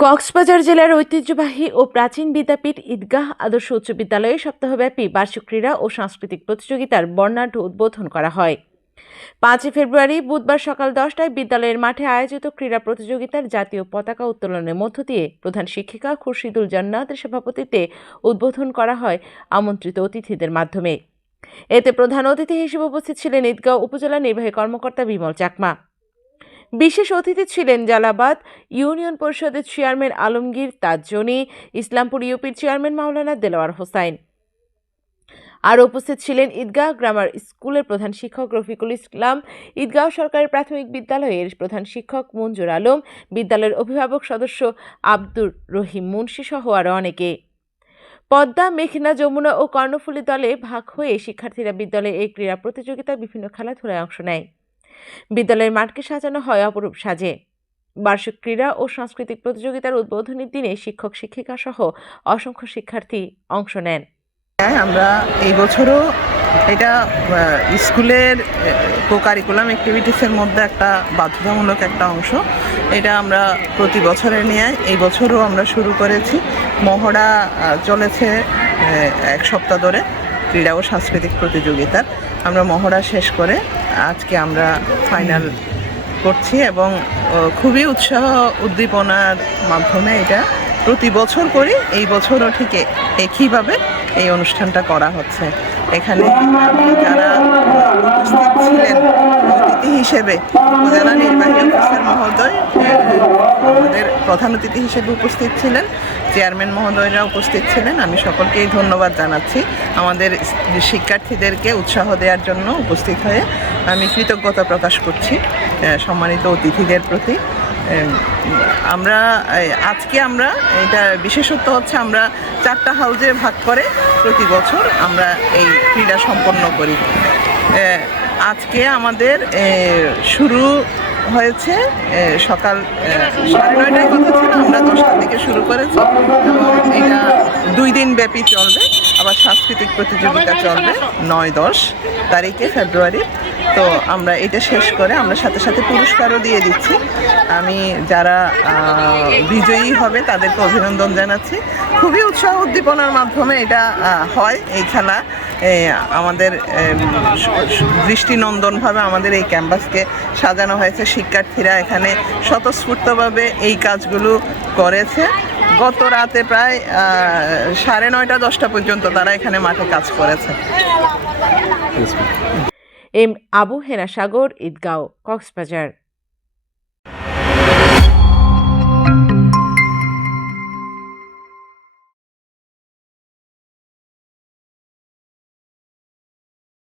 কক্সবাজার জেলার ঐতিহ্যবাহী ও প্রাচীন বিদ্যাপীঠ ঈদগাহ আদর্শ উচ্চ বিদ্যালয়ে সপ্তাহব্যাপী বার্ষিক ক্রীড়া ও সাংস্কৃতিক প্রতিযোগিতার বর্ণাঢ্য উদ্বোধন করা হয়। পাঁচই ফেব্রুয়ারি বুধবার সকাল দশটায় বিদ্যালয়ের মাঠে আয়োজিত ক্রীড়া প্রতিযোগিতার জাতীয় পতাকা উত্তোলনের মধ্য দিয়ে প্রধান শিক্ষিকা খুরশিদুল জান্নাতের সভাপতিত্বে উদ্বোধন করা হয় আমন্ত্রিত অতিথিদের মাধ্যমে। এতে প্রধান অতিথি হিসেবে উপস্থিত ছিলেন ঈদগাঁও উপজেলা নির্বাহী কর্মকর্তা বিমল চাকমা। বিশেষ অতিথি ছিলেন জালাবাদ ইউনিয়ন পরিষদের চেয়ারম্যান আলমগীর তাজজনি, ইসলামপুর ইউপির চেয়ারম্যান মাওলানা দেলোয়ার হোসাইন। আর উপস্থিত ছিলেন ঈদগাহ গ্রামার স্কুলের প্রধান শিক্ষক রফিকুল ইসলাম ঈদগাঁও সরকারি প্রাথমিক বিদ্যালয়ের প্রধান শিক্ষক মঞ্জুর আলম, বিদ্যালয়ের অভিভাবক সদস্য আব্দুর রহিম মুন্সি সহ আরও অনেকে। পদ্মা, মেঘনা, যমুনা ও কর্ণফুলী দলে ভাগ হয়ে শিক্ষার্থীরা বিদ্যালয়ে এই ক্রীড়া প্রতিযোগিতায় বিভিন্ন খেলাধুলায় অংশ নেয়। বিদ্যালয়ের মাঠকে সাজানো হয় অপরূপ সাজে। বার্ষিক ক্রীড়া ও সাংস্কৃতিক প্রতিযোগিতার উদ্বোধনীর দিনে শিক্ষক, শিক্ষিকা সহ অসংখ্য শিক্ষার্থী অংশ নেন। হ্যাঁ আমরা এই বছরও এটা স্কুলের কো কারিকুলাম অ্যাক্টিভিটিসের মধ্যে একটা বাধ্যতামূলক একটা অংশ। এটা আমরা প্রতি বছরের নিয়ে এই বছরও আমরা শুরু করেছি। মহড়া চলেছে এক সপ্তাহ ধরে ক্রীড়া ও সাংস্কৃতিক প্রতিযোগিতার। আমরা মহড়া শেষ করে আজকে আমরা ফাইনাল করছি এবং খুবই উৎসাহ উদ্দীপনার মাধ্যমে এটা প্রতি বছর করি। এই বছরও ঠিক একইভাবে এই অনুষ্ঠানটা করা হচ্ছে। এখানে যারা উপস্থিত ছিলেন হিসেবে উপজেলা নির্বাহী অফিসার মহোদয় আমাদের প্রধান অতিথি হিসেবে উপস্থিত ছিলেন, চেয়ারম্যান মহোদয়রা উপস্থিত ছিলেন। আমি সকলকেই ধন্যবাদ জানাচ্ছি আমাদের শিক্ষার্থীদেরকে উৎসাহ দেওয়ার জন্য উপস্থিত হয়ে আমি কৃতজ্ঞতা প্রকাশ করছি সম্মানিত অতিথিদের প্রতি। আমরা আজকে আমরা, এটা বিশেষত্ব হচ্ছে আমরা চারটা হাউজে ভাগ করে প্রতি বছর আমরা এই ক্রীড়া সম্পন্ন করি। আজকে আমাদের শুরু হয়েছে সকাল সাড়ে নয়টার কথা ছিল, আমরা দশটার দিকে শুরু করেছি। এটা দুই দিন ব্যাপী চলবে, আবার সাংস্কৃতিক প্রতিযোগিতা চলবে, নয় দশ তারিখে ফেব্রুয়ারি। তো আমরা এটা শেষ করে আমরা সাথে সাথে পুরস্কারও দিয়ে দিচ্ছি। আমি যারা বিজয়ী হবে তাদেরকে অভিনন্দন জানাচ্ছি। খুবই উৎসাহ উদ্দীপনার মাধ্যমে এটা হয় এই খেলা। আমাদের দৃষ্টিনন্দনভাবে আমাদের এই ক্যাম্পাসকে সাজানো হয়েছে। শিক্ষার্থীরা এখানে স্বতঃস্ফূর্তভাবে এই কাজগুলো করেছে। গত রাতে প্রায় সাড়ে নয়টা, দশটা পর্যন্ত তারা এখানে মাঠে কাজ করেছে। এম আবু হেনা সাগর ঈদগাঁও কক্সবাজার।